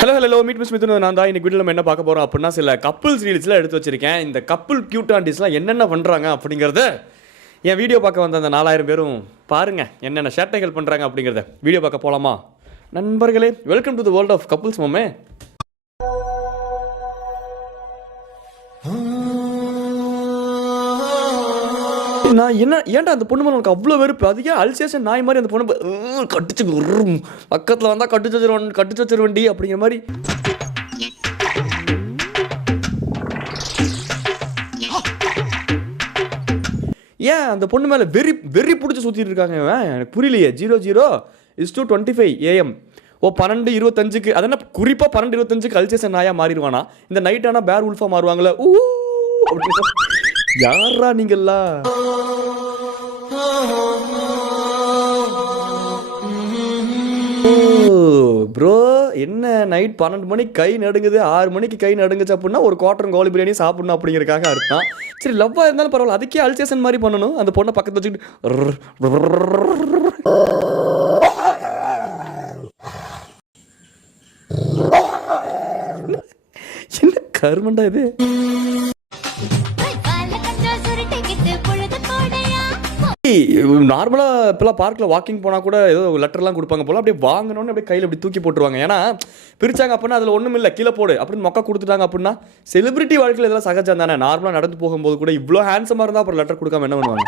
Hello meet miss Mithun நான் தான் இன்னைக்கு வீட்டில் நம்ம என்ன பார்க்க போகிறோம் அப்படின்னா சில கப்புள்ஸ் ரீல்ஸ்லாம் எடுத்து வச்சிருக்கேன். இந்த கப்புள் கியூட் ஆண்டிஸ்லாம் என்னென்ன பண்ணுறாங்க அப்படிங்கிறத என் வீடியோ பார்க்க வந்த அந்த 4000 பேரும் பாருங்கள் என்னென்ன சேட்டைகள் பண்ணுறாங்க அப்படிங்கிறத வீடியோ பார்க்க போகலாமா நண்பர்களே? Welcome to the world of couples மோமே. நான் ஏன்டா அந்த பொண்ணு மேலே உனக்கு அவ்வளோ வெறுப்பு? அதிக அல்சேஷன் நாய் மாதிரி அந்த பொண்ணு கட்டிச்சு பக்கத்தில் வந்தால் கட்டிச்சு வச்சிருவண்டி அப்படிங்கிற மாதிரி. ஏன் அந்த பொண்ணு மேலே வெறி பிடிச்சி சுற்றிட்டு இருக்காங்க? எனக்கு புரியலையே. 00:25 AM. 12:25 அது என்ன குறிப்பாக 12:25 அல்சேஷன் நாயாக மாறிடுவானா? இந்த நைட் ஆனால் பேர் உல்ஃபாக மாறுவாங்களே யாரா நீங்களா? ப்ரோ என்ன நைட் 12 மணிக்கு கை நடுங்குது, 6 மணிக்கு கை நடுங்குச்சு அப்படின்னா ஒரு குவார்டர் கோழி பிரியாணி சாப்பிடணும் அப்படிங்கிறதுக்காக அர்த்தம். சரி லவ்வா இருந்தாலும் பரவாயில்ல, அதுக்கே அல்சேஷன் மாதிரி பண்ணணும். அந்த பொண்ணை பக்கத்து வச்சுக்கிட்டு என்ன கருமண்டா இது? நார்மலாக இப்போலாம் பார்க்கில் வாக்கிங் போனால் கூட ஏதோ லெட்டர்லாம் கொடுப்பாங்க போல, அப்படியே வாங்கினோன்னு அப்படியே கையில் அப்படி தூக்கி போட்டுருவாங்க. ஏன்னா பிரிச்சாங்க அப்படின்னா அதில் ஒன்றும் இல்லை, கீழே போடு அப்படின்னு மொக்க கொடுத்துட்டாங்க அப்படின்னா செலிபிரிட்டி வாழ்க்கையில் இதெல்லாம் சகஜம் தானே. நார்மலாக நடந்து போகும்போது கூட இவ்வளோ ஹேண்ட்ஸமாக இருந்தால் அப்புறம் லெட்டர் கொடுக்காம என்ன பண்ணுவாங்க?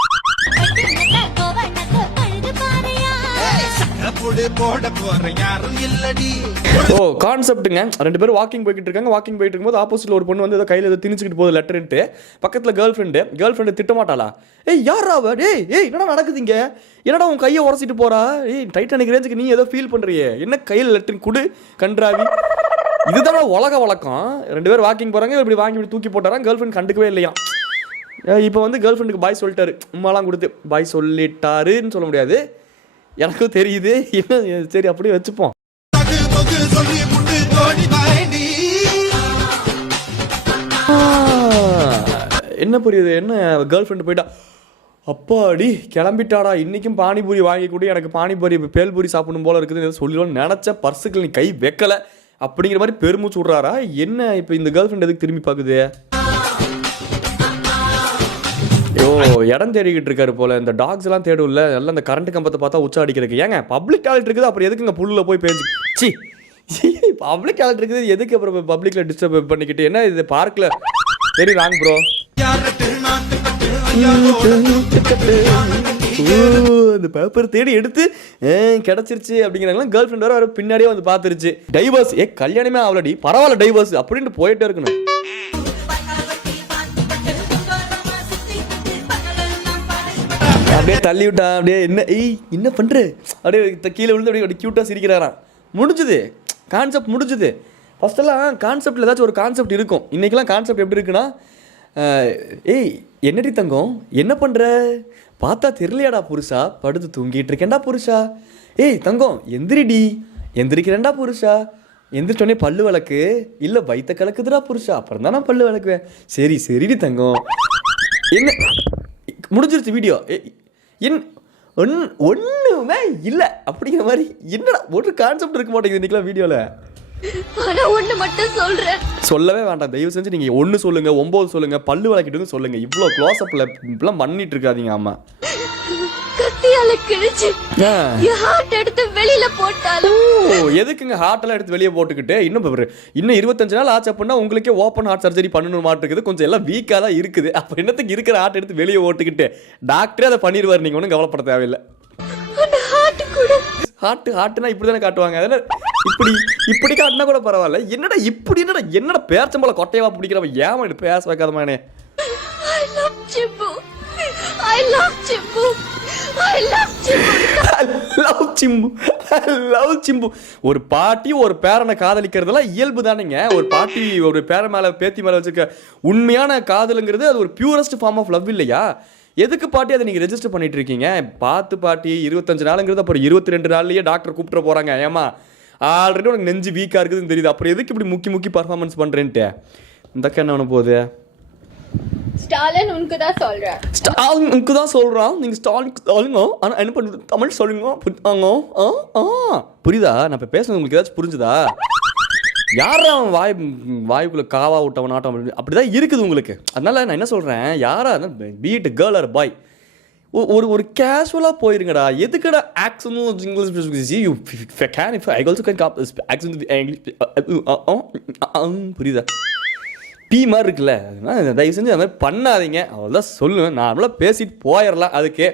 ஓ கான்செப்ட்டுங்க. 2 பேரும் வாக்கிங் போய்கிட்டு இருக்காங்க. வாக்கிங் போயிட்டு இருக்கும்போது ஆப்போசிட்ல ஒரு பொண்ணு வந்து ஏதோ கையில் ஏதோ திணிச்சுக்கிட்டு போகுது லெட்டர்ன்ட்டு. பக்கத்தில் கேர்ள் ஃப்ரெண்டு திட்ட மாட்டாளா? ஏய் யாரா அவ? ஏய் என்னடா நடக்குதுங்க? என்னடா உன் கையை உரசிட்டு போறா? ஏய் டைட்டானிக் ரேஞ்சுக்கு நீ ஏதோ ஃபீல் பண்றியே, என்ன கையில் லெட்டர் குடு கன்றாவி. இதுதான் உலக வழக்கம். 2 பேர் வாக்கிங் போறாங்க, இப்படி வாங்கி இப்படி தூக்கி போட்டாராம். கேர்ள் ஃப்ரெண்ட் கண்டுக்கவே இல்லையா. இப்போ வந்து கேர்ள் ஃப்ரெண்டுக்கு பாய் சொல்லிட்டாரு, உமாலாம் கொடுத்து பாய் சொல்லிட்டாருன்னு சொல்ல முடியாது, எனக்கும் தெரியுது. என்ன சரி அப்படியே வச்சுப்போம். என்ன புரியுது? என்ன கேர்ள் ஃப்ரெண்டு போயிட்டா, அப்பாடி கிளம்பிட்டாடா, இன்றைக்கும் பானிபூரி வாங்கி கூட எனக்கு பானிபூரி பேல்பூரி சாப்பிடணும் போல இருக்குதுன்னு சொல்லிடுவோன்னு நினச்ச பர்சுக்கு நீ கை வைக்கலை அப்படிங்கிற மாதிரி பெருமூச்சு விட்றாரா என்ன? இப்போ இந்த கேர்ள் ஃப்ரெண்ட் எதுக்கு திரும்பி பார்க்குது? இடம் தேடிக்கிட்டு இருக்காரு போல. இந்த டாக்ஸ் எல்லாம் தேடும்ல, எல்லாம் இந்த கரண்ட் கம்பத்தை பார்த்தா உச்சா அடிக்கிறதுக்கு. ஏங்க பப்ளிக் டாய்லெட் இருக்குது, அப்புறம் எதுக்குங்க புல்லில் போய் பேஞ்சு சி பப்ளிக் டாய்லெட் இருக்குது எதுக்கு அப்புறம் பப்ளிக்ல டிஸ்டர்ப் பண்ணிக்கிட்டு? என்ன இது பார்க்கில் வெரி ராங் ப்ரோ. இந்த பேப்பர் தேடி எடுத்து கிடைச்சிருச்சு அப்படிங்கிறாங்களா. கேர்ள் ஃப்ரெண்ட் வர பின்னாடியே வந்து பார்த்துருச்சு. டைவர்ஸ் கல்யாணமே ஆல்ரெடி பரவாயில்ல டைவர்ஸ் அப்படின்ட்டு போயிட்டே இருக்கணும். அப்படியே தள்ளி விட்டா அப்படியே என்ன பண்ற அப்படியே கீழே விழுந்து அப்படியே கியூட்டா சிரிக்கிறாராம். முடிஞ்சுது கான்செப்ட், முடிஞ்சுது. ஃபர்ஸ்டெல்லாம் கான்செப்டில் ஏதாச்சும் ஒரு கான்செப்ட் இருக்கும். இன்றைக்கெல்லாம் கான்செப்ட் எப்படி இருக்குன்னா, ஏய் என்னடி தங்கம் என்ன பண்ணுற, பார்த்தா தெரியலையாடா புருஷா, படுத்து தூங்கிட்டு இருக்கேன்டா புருஷா. ஏய் தங்கம் எந்திரிக்கிறேன்டா புருஷா, எந்திரிச்சோடனே பல்லு விளக்கு, இல்லை வயிற்ற கலக்குதுடா புருஷா, அப்புறம் தான் நான் பல்லு விளக்குவேன். சரிடி தங்கம். என்ன முடிஞ்சிருச்சு வீடியோ. ஒன்றுமே இல்லை அப்படிங்கிற மாதிரி. என்னடா ஒரு கான்செப்ட் இருக்க மாட்டேங்குது இன்றைக்கெலாம் வீடியோவில். சொல்லவே வேண்டாம் தயவு செஞ்சு. நீங்கள் 1 சொல்லுங்க, 9 சொல்லுங்க, பல்லு விளக்கிட்டு சொல்லுங்க. இவ்வளோ க்ளோஸ் அப்ல இப்பெல்லாம் பண்ணிட்டு இருக்காதீங்க. ஆமா எதுக்குங்க ஹார்ட் எல்லாம் எடுத்து வெளியே போட்டுக்கிட்டு? இன்னும் 25 நாள் ஆச்சு அப்படின்னா உங்களுக்கே ஓப்பன் ஹார்ட் சர்ஜரி பண்ணணும் மாட்டிருக்குது. கொஞ்சம் எல்லாம் வீக்காக தான் இருக்குது. அப்போ என்னத்துக்கு இருக்கிற ஹார்ட் எடுத்து வெளியே ஓட்டுக்கிட்டு டாக்டரே அதை பண்ணிடுவார். நீங்கள் ஒன்றும் கவலைப்பட தேவையில்லை. ஹார்ட்னா இப்படி தானே காட்டுவாங்க. அதனால் இப்படி காட்டினா கூட பரவாயில்ல. என்னடா பேர்ச்சம்பளம் கொட்டையவா பிடிக்கிறவ ஏன் பேச வைக்காதமானே. ஒரு பாட்டி ஒரு பேரனை காதலிக்கிறதுலாம் இயல்பு தானேங்க. ஒரு பாட்டி ஒரு பேர மேல பேத்தி மேல வச்சிருக்க உண்மையான காதலுங்கிறது அது ஒரு பியூரஸ்ட் ஃபார்ம் ஆஃப் லவ் இல்லையா? எதுக்கு பாட்டி அதை நீங்க ரெஜிஸ்டர் பண்ணிட்டு இருக்கீங்க? பார்த்து பாட்டி 25 நாளுங்கிறது அப்புறம் 22 நாள்லயே டாக்டர் கூப்பிட்டு போறாங்க. ஏமா ஆல்ரெடி உனக்கு நெஞ்சு வீக்கா இருக்குதுன்னு தெரியுது, அப்புறம் எதுக்கு இப்படி முக்கி பர்ஃபார்மன்ஸ் பண்றேன்ட்டு இந்த என்ன ஒன்று போகுது? ஸ்டாலின் உனக்கு தான் சொல்றான். நீங்க ஸ்டாலின் ஆனா என்ன பண்ணுறது, தமிழ் சொல்லுங்க. புரியுதா? நான் இப்போ பேசுறது உங்களுக்கு ஏதாச்சும் புரிஞ்சுதா? யாரா அவன் வாய்க்குள்ளே காவா விட்டவன் ஆட்டம் அப்படி தான் இருக்குது உங்களுக்கு. அதனால நான் என்ன சொல்கிறேன், யாரா பீட் கேர்ள் ஆர் பாய், ஒரு கேஷுவலாக போயிருங்கடா. எதுக்கடா ஆக்சனும் English you can if I also can accent English புரியுதா? பி மாதிரி இருக்குல்ல, அதனால் தயவு செஞ்சு அது மாதிரி பண்ணாதீங்க. அவ்வளோதான் சொல்லுவேன். நார்மலாக பேசிட்டு போயிடலாம். அதுக்கு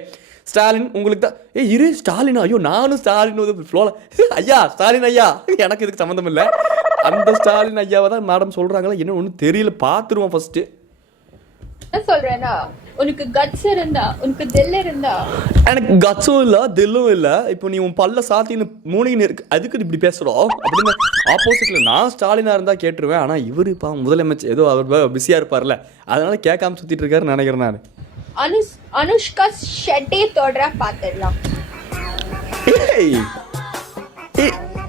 ஸ்டாலின் உங்களுக்கு தான் இரு ஸ்டாலின், ஐயோ நானும் ஸ்டாலின் ஃப்ளோவில் ஐயா ஸ்டாலின் ஐயா எனக்கு இதுக்கு சம்மந்தம் இல்லை. அந்த ஸ்டாலின் ஐயாவை தான் மேடம் சொல்கிறாங்களா என்ன ஒன்றும் தெரியல. பார்த்துருவோம் ஃபஸ்ட்டு. என்ன சொல்கிறேன்னா, உனக்கு கட்ஸ் இருந்தா, உனக்கு தில் இருந்தா. எனக்கு கட்ஸும் இல்லை தில்லும் இல்லை. இப்போ நீ உன் பல்ல சாத்தின்னு மூணின்னு இருக்கு, அதுக்கு இப்படி பேசுகிறோம் அப்படின்னு ஆப்போசிட்டில் நான் ஸ்டாலினாக இருந்தால் கேட்டுருவேன். ஆனால் இவர் இப்போ முதலமைச்சர் ஏதோ அவர் பிஸியாக இருப்பார்ல, அதனால கேட்காம சுற்றிட்டு இருக்காருன்னு நினைக்கிறேன் நான். அனுஷ்கா ஷெட்டி தொடரா பார்த்துடலாம்.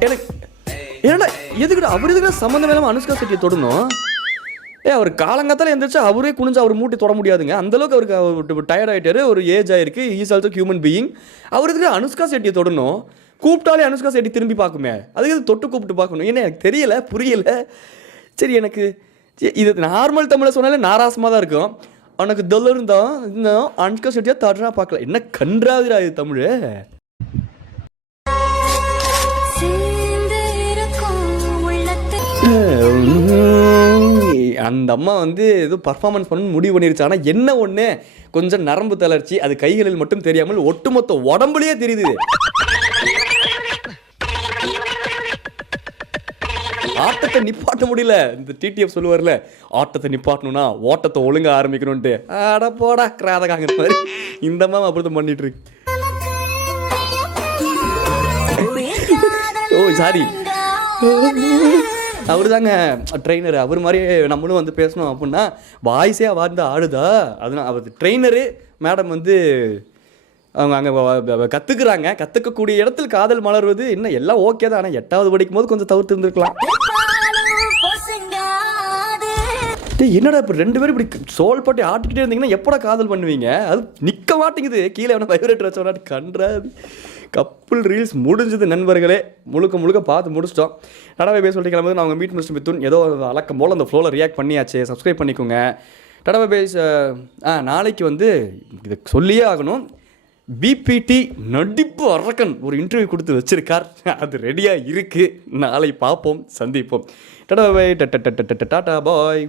எனக்கு ஏன்னா எதுக்கிட்ட அவர் எதுக்கிட்ட சம்மந்தம் இல்லாமல் அனுஷ்கா ஷெட்டியை தொடணும்? அவர் காலங்காத்தால எந்திரிச்சு அவரே குனிஞ்சு அவர் மூட்டி தொட முடியாதுங்க. அந்தளவுக்கு அவருக்கு டயர்ட் ஆகிட்டாரு, ஒரு ஏஜ் ஆயிருக்கு. Is also human being. அவர் எதுக்கு அனுஷ்கா ஷெட்டியை தொடணும்? கூப்பிட்டாலே அனுஷ்கா ஷெட்டி திரும்பி பார்க்குமே, அதுக்கு தொட்டு கூப்பிட்டு பார்க்கணும். ஏன்னா எனக்கு தெரியல, புரியல. சரி, எனக்கு இது நார்மல் தமிழை சொன்னாலே நாராசமாக தான் இருக்கும். உனக்கு தொல்ல இருந்தால் இன்னும் அனுஷ்கா ஷெட்டியாக தடுறா பார்க்கல. என்ன கன்றாதிரா இது தமிழ். அந்த அம்மா வந்து ஏதோ பர்ஃபார்மன்ஸ் பண்ண முடிவு பண்ணிருச்சு. ஆனால் என்ன ஒன்று, கொஞ்சம் நரம்பு தளர்ச்சி, அது கைகளில் மட்டும் தெரியாமல் ஒட்டுமொத்த உடம்புலயே தெரியுது. ஆட்டத்தை நிப்பாட்ட முடியல. இந்த டிடிஎஃப் சொல்லுவார்ல, ஆட்டத்தை நிப்பாட்டணும்னா ஓட்டத்தை ஒழுங்க ஆரம்பிக்கணும்ட்டு. அட போடா கிராதகாங்க மாதிரி இந்த அம்மா அப்படிதான் பண்ணிட்டு இருக்கு. ஓ சாரி, அவர் தாங்க ட்ரெயினரு. அவர் மாதிரி நம்மளும் வந்து பேசணும் அப்படின்னா வாய்ஸே வந்து ஆடுதா. அதனால் அவர் ட்ரெயினரு. மேடம் வந்து அவங்க அங்கே கற்றுக்குறாங்க. கற்றுக்கக்கூடிய இடத்துல காதல் மலர்வது இன்னும் எல்லாம் ஓகே தான். ஆனால் 8வது படிக்கும் போது கொஞ்சம் தவிர்த்து இருந்திருக்கலாம். என்னடா இப்போ 2 பேரும் இப்படி சோல் போட்டு ஆட்டிக்கிட்டே இருந்தீங்கன்னா எப்படா காதல் பண்ணுவீங்க? அது நிற்க மாட்டேங்குது. கீழே வேணா வைப்ரேட்டர் வச்சோன்னா கன்றாது. கப்புள் ரீல்ஸ் முடிஞ்சது நண்பர்களே. முழுக்க பார்த்து முடிச்சிட்டோம். டடாவை பேஸ் சொல்லிட்டு கிளம்புது. நான் அவங்க மீட் மிஸ்டர் மித்துன் ஏதோ வழக்கம் போல் அந்த ஃப்ளோவில் ரியாக்ட் பண்ணியாச்சு. சப்ஸ்கிரைப் பண்ணிக்கோங்க. டடாவை பேஸ் நாளைக்கு வந்து இதை சொல்லியே ஆகணும். பிபிடி நடிப்பு அரக்கன் ஒரு இன்டர்வியூ கொடுத்து வச்சிருக்கார். அது ரெடியாக இருக்குது. நாளை பார்ப்போம், சந்திப்போம். டாடா பாய். டாடா பாய்.